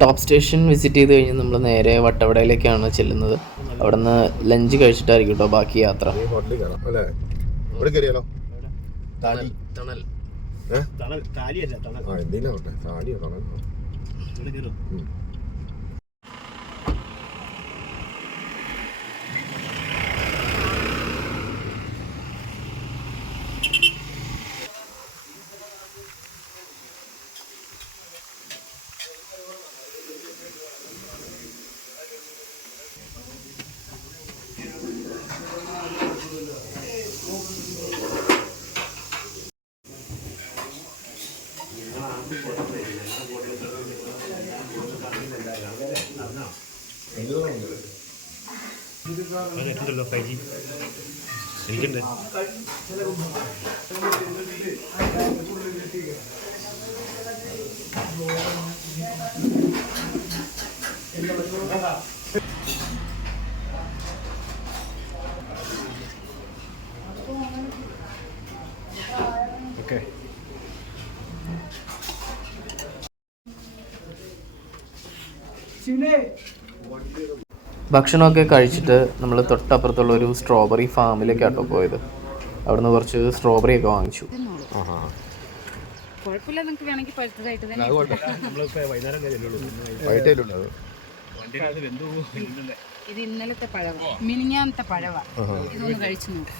Top station visit ചെയ്ത് കഴിഞ്ഞ് നമ്മൾ നേരെ വട്ടവടയിലേക്കാണ് ചെല്ലുന്നത്. അവിടെ നിന്ന് ലഞ്ച് കഴിച്ചിട്ടായിരിക്കും കേട്ടോ ബാക്കി യാത്ര. എനിക്കുണ്ട്. ഓക്കെ. ഭക്ഷണമൊക്കെ കഴിച്ചിട്ട് നമ്മൾ തൊട്ടപ്പുറത്തുള്ള ഒരു സ്ട്രോബെറി ഫാമിലേക്കാട്ടോ പോയത്. അവിടുന്ന് കുറച്ച് സ്ട്രോബെറി ഒക്കെ വാങ്ങിച്ചു. ഇത് ഇന്നലത്തെ പഴവ, മിനിഞ്ഞാന്നത്തെ പഴവ. ഇതൊന്ന് കഴിച്ചു നോക്കും.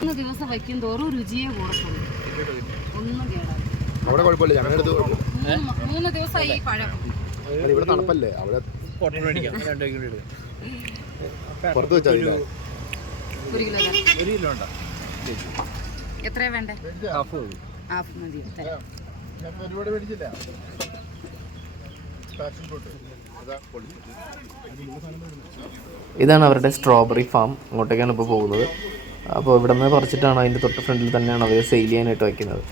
ഒന്ന് ദിവസം വയ്ക്കും തോറും രുചിയെ കൂടത്തുള്ളൂ. ഒന്നും കേടാവും. 3 ദിവസമായി ഈ പഴം. ഇവിടെ തണുപ്പല്ലേ, അവിടെ പുറത്ത് വെച്ചാൽ 1 കിലോ എത്രയാ വേണ്ടേ? ഹാഫ് മതി. ഇതാണ് അവരുടെ സ്ട്രോബെറി ഫാം. അങ്ങോട്ടേക്കാണ് ഇപ്പോൾ പോകുന്നത്. അപ്പോൾ ഇവിടെ നിന്ന് പറിച്ചിട്ടാണ് അതിൻ്റെ തൊട്ട് ഫ്രണ്ടിൽ തന്നെയാണ് അവർ സെയിൽ ചെയ്യാനായിട്ട് വയ്ക്കുന്നത്.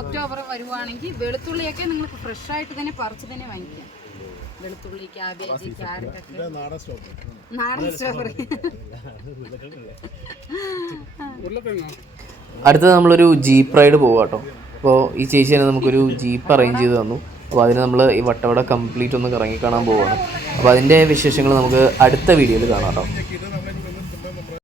ഒക്ടോബർ വരുവാണെങ്കിൽ വെളുത്തുള്ളിയൊക്കെ നിങ്ങൾക്ക് ഫ്രഷ് ആയിട്ട് തന്നെ പറിച്ച് തന്നെ വാങ്ങിക്കാം. വെളുത്തുള്ളി, ക്യാബേജ്, ക്യാരറ്റ്, നാടൻ സ്ട്രോബെറി. അടുത്തത് നമ്മളൊരു ജീപ്പ് റൈഡ് പോകുക കേട്ടോ. അപ്പോൾ ഈ ചേച്ചി തന്നെ നമുക്കൊരു ജീപ്പ് അറേഞ്ച് ചെയ്ത് തന്നു. അപ്പോൾ അതിന് നമ്മൾ ഈ വട്ടവട കംപ്ലീറ്റ് ഒന്ന് കറങ്ങി കാണാൻ പോവുകയാണ്. അപ്പോൾ അതിൻ്റെ വിശേഷങ്ങൾ നമുക്ക് അടുത്ത വീഡിയോയിൽ കാണാം കേട്ടോ.